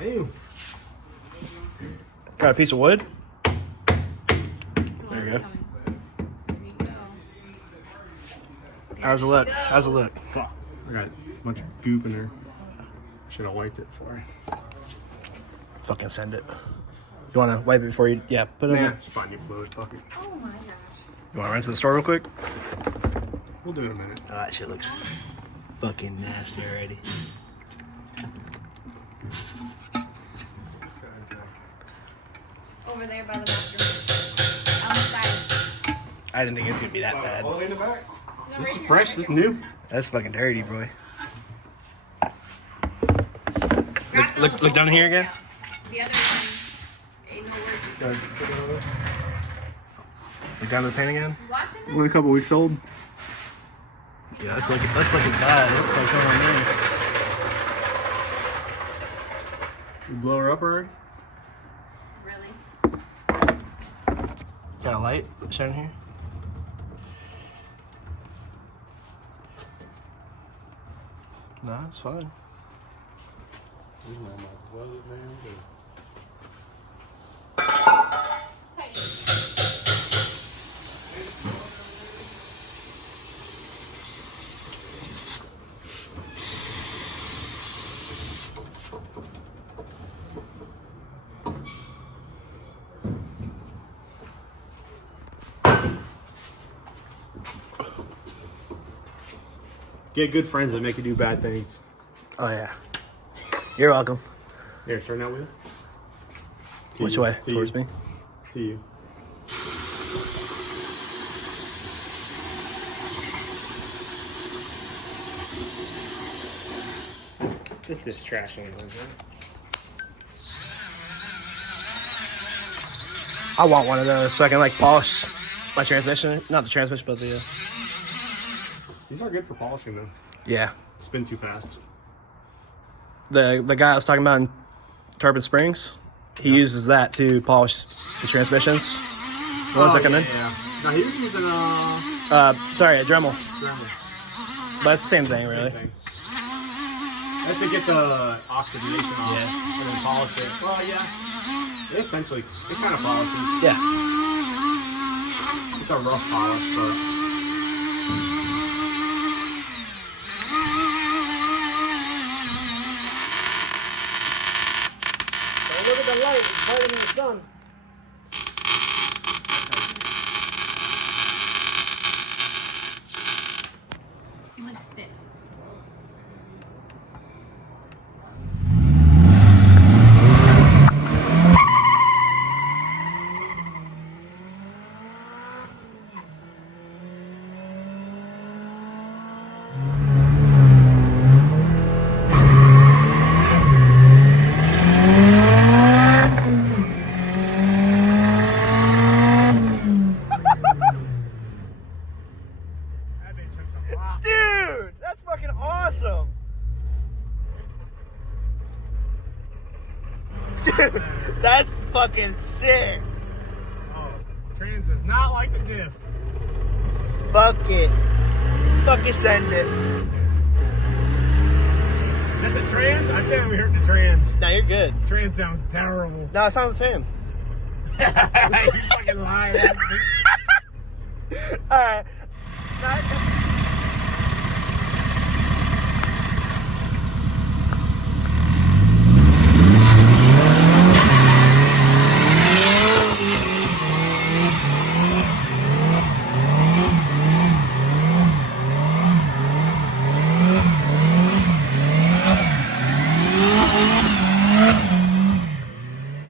Damn. Got a piece of wood? There you go. How's it look? How's it look? Fuck. I got a bunch of goop in there. Should have wiped it for you. Fucking send it. You want to wipe it before you... Yeah, put it in. Yeah, just find new fluid. Fuck it. Oh my gosh. You want to run to the store real quick? We'll do it in a minute. Oh, that shit looks fucking nasty already. Over there by the bathroom. On the side. I didn't think it was going to be that bad. All the way in the back? No, This right is here, fresh. right This is here. new. That's fucking dirty, boy. Grab the Look down here again. The other one. Ain't no word. Look down to the paint again. Watching this? Only a couple weeks old. Yeah, let's look inside. What's going on there? You blow her up already? Really? Got a light shining here? No, it's fine. Get good friends that make you do bad things. Oh, yeah. You're welcome. Here, turn that wheel. To Which you. way? To Towards you. me? To you. Just this trash anyways, right? I want one of those so I can, like, polish my transmission. Not the transmission, but the... These are good for polishing though. Yeah. Spin too fast. The guy I was talking about in Turbine Springs, he uses that to polish the transmissions. The ones that come in. Yeah. No, he was using Sorry, a Dremel. Dremel. But it's the same thing, Same really. thing. That's to get the oxidation off and then polish it. Well, yeah. Essentially, it kind of polishes. Yeah. It's a rough polish, but. Look at the light. It's brighter than the sun. It looks stiff. Dude, that's fucking awesome. Dude, that's fucking sick. Oh, trans is not like the diff. Fuck it. Fucking send it. Is that the trans? I think we heard the trans. No, you're good. Trans sounds terrible. No, it sounds the same. You fucking lying. Alright.